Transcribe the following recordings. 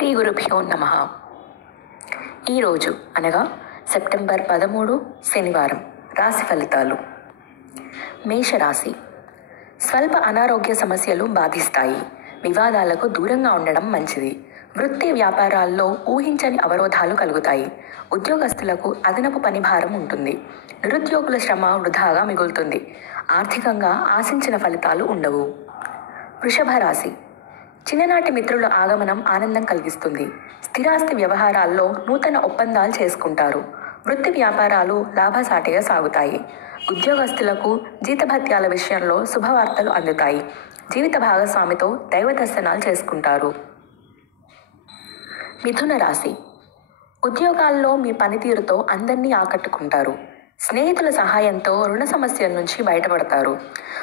శ్రీ గురుభ్యో నమః. ఈరోజు అనగా సెప్టెంబర్ 13 శనివారం రాశి ఫలితాలు. మేషరాశి. స్వల్ప అనారోగ్య సమస్యలు బాధిస్తాయి. వివాదాలకు దూరంగా ఉండడం మంచిది. వృత్తి వ్యాపారాల్లో ఊహించని అవరోధాలు కలుగుతాయి. ఉద్యోగస్తులకు అదనపు పని భారం ఉంటుంది. నిరుద్యోగుల శ్రమ వృధాగా మిగులుతుంది. ఆర్థికంగా ఆశించిన ఫలితాలు ఉండవు. వృషభ రాశి. చిన్ననాటి మిత్రుల ఆగమనం ఆనందం కలిగిస్తుంది. స్థిరాస్తి వ్యవహారాల్లో నూతన ఒప్పందాలు చేసుకుంటారు. వృత్తి వ్యాపారాలు లాభసాటిగా సాగుతాయి. ఉద్యోగస్తులకు జీతభత్యాల విషయంలో శుభవార్తలు అందుతాయి. జీవిత భాగస్వామితో దైవ దర్శనాలు చేసుకుంటారు. మిథున రాశి. ఉద్యోగాల్లో మీ పనితీరుతో అందరినీ ఆకట్టుకుంటారు. స్నేహితుల సహాయంతో రుణ సమస్యల నుంచి బయటపడతారు.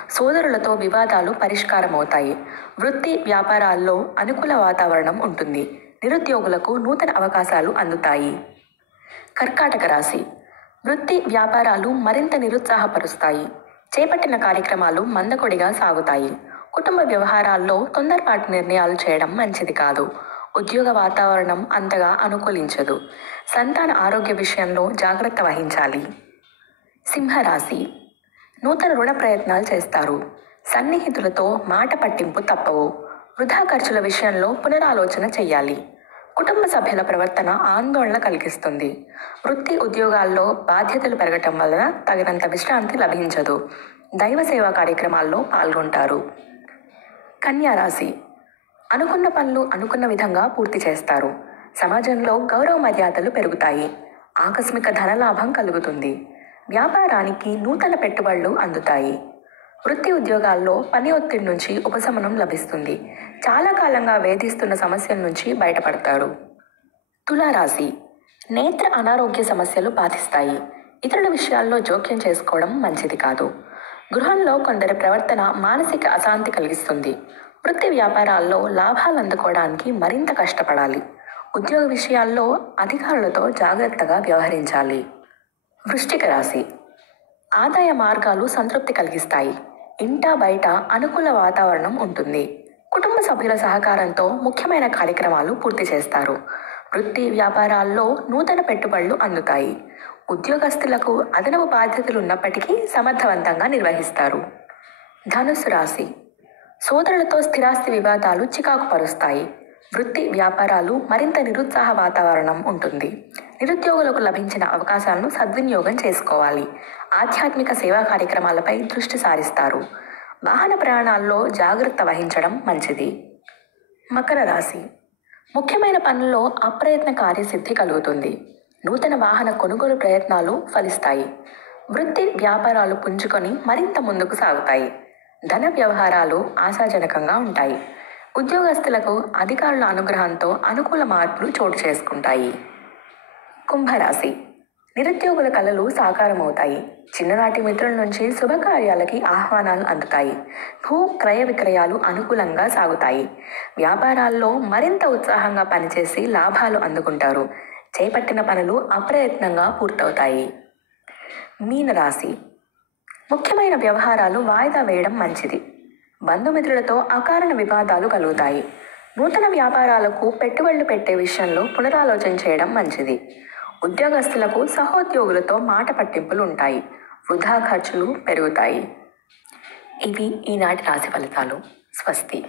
సోదరులతో వివాదాలు పరిష్కారమవుతాయి. వృత్తి వ్యాపారాల్లో అనుకూల వాతావరణం ఉంటుంది. నిరుద్యోగులకు నూతన అవకాశాలు అందుతాయి. కర్కాటక రాశి. వృత్తి వ్యాపారాలు మరింత నిరుత్సాహపరుస్తాయి. చేపట్టిన కార్యక్రమాలు మందకొడిగా సాగుతాయి. కుటుంబ వ్యవహారాల్లో తొందరపాటు నిర్ణయాలు చేయడం మంచిది కాదు. ఉద్యోగ వాతావరణం అంతగా అనుకూలించదు. సంతాన ఆరోగ్య విషయంలో జాగ్రత్త వహించాలి. సింహరాశి. నూతన రుణ ప్రయత్నాలు చేస్తారు. సన్నిహితులతో మాట పట్టింపు తప్పవు. వృధా ఖర్చుల విషయంలో పునరాలోచన చెయ్యాలి. కుటుంబ సభ్యుల ప్రవర్తన ఆందోళన కలిగిస్తుంది. వృత్తి ఉద్యోగాల్లో బాధ్యతలు పెరగటం వలన తగినంత విశ్రాంతి లభించదు. దైవ సేవా కార్యక్రమాల్లో పాల్గొంటారు. కన్యా రాశి. అనుకున్న పనులు అనుకున్న విధంగా పూర్తి చేస్తారు. సమాజంలో గౌరవ మర్యాదలు పెరుగుతాయి. ఆకస్మిక ధనలాభం కలుగుతుంది. వ్యాపారానికి నూతన పెట్టుబడులు అందుతాయి. వృత్తి ఉద్యోగాల్లో పని ఒత్తిడి నుంచి ఉపశమనం లభిస్తుంది. చాలా కాలంగా వేధిస్తున్న సమస్యల నుంచి బయటపడతారు. తులారాశి. నేత్ర అనారోగ్య సమస్యలు బాధిస్తాయి. ఇతరుల విషయాల్లో జోక్యం చేసుకోవడం మంచిది కాదు. గృహంలో కొందరి ప్రవర్తన మానసిక అశాంతి కలిగిస్తుంది. వృత్తి వ్యాపారాల్లో లాభాలు అందుకోవడానికి మరింత కష్టపడాలి. ఉద్యోగ విషయాల్లో అధికారులతో జాగ్రత్తగా వ్యవహరించాలి. వృశ్చిక రాశి. ఆదాయ మార్గాలు సంతృప్తి కలిగిస్తాయి. ఇంటా బయట అనుకూల వాతావరణం ఉంటుంది. కుటుంబ సభ్యుల సహకారంతో ముఖ్యమైన కార్యక్రమాలు పూర్తి చేస్తారు. వృత్తి వ్యాపారాల్లో నూతన పెట్టుబడులు అందుతాయి. ఉద్యోగస్తులకు అదనపు బాధ్యతలు ఉన్నప్పటికీ సమర్థవంతంగా నిర్వహిస్తారు. ధనుస్సు రాశి. సోదరులతో స్థిరాస్తి వివాదాలు చికాకు పరుస్తాయి. వృత్తి వ్యాపారాలు మరింత నిరుత్సాహ వాతావరణం ఉంటుంది. నిరుద్యోగులకు లభించిన అవకాశాలను సద్వినియోగం చేసుకోవాలి. ఆధ్యాత్మిక సేవా కార్యక్రమాలపై దృష్టి సారిస్తారు. వాహన ప్రయాణాల్లో జాగ్రత్త వహించడం మంచిది. మకర రాశి. ముఖ్యమైన పనుల్లో అప్రయత్న కార్యసిద్ధి కలుగుతుంది. నూతన వాహన కొనుగోలు ప్రయత్నాలు ఫలిస్తాయి. వృత్తి వ్యాపారాలు పుంజుకొని మరింత ముందుకు సాగుతాయి. ధన వ్యవహారాలు ఆశాజనకంగా ఉంటాయి. ఉద్యోగస్తులకు అధికారుల అనుగ్రహంతో అనుకూల మార్పులు చోటు చేసుకుంటాయి. కుంభరాశి. నిరుద్యోగుల కలలు సాకారమవుతాయి. చిన్ననాటి మిత్రుల నుంచి శుభకార్యాలకి ఆహ్వానాలు అందుతాయి. భూ క్రయ విక్రయాలు అనుకూలంగా సాగుతాయి. వ్యాపారాల్లో మరింత ఉత్సాహంగా పనిచేసి లాభాలు అందుకుంటారు. చేపట్టిన పనులు అప్రయత్నంగా పూర్తవుతాయి. మీనరాశి. ముఖ్యమైన వ్యవహారాలు వాయిదా వేయడం మంచిది. బంధుమిత్రులతో అకారణ వివాదాలు కలుగుతాయి. నూతన వ్యాపారాలకు పెట్టుబడులు పెట్టే విషయంలో పునరాలోచన చేయడం మంచిది. ఉద్యోగస్తులకు సహోద్యోగులతో మాట పట్టింపులు ఉంటాయి. వృధా ఖర్చులు పెరుగుతాయి. ఇవి ఈనాటి రాశి ఫలితాలు. స్వస్తి.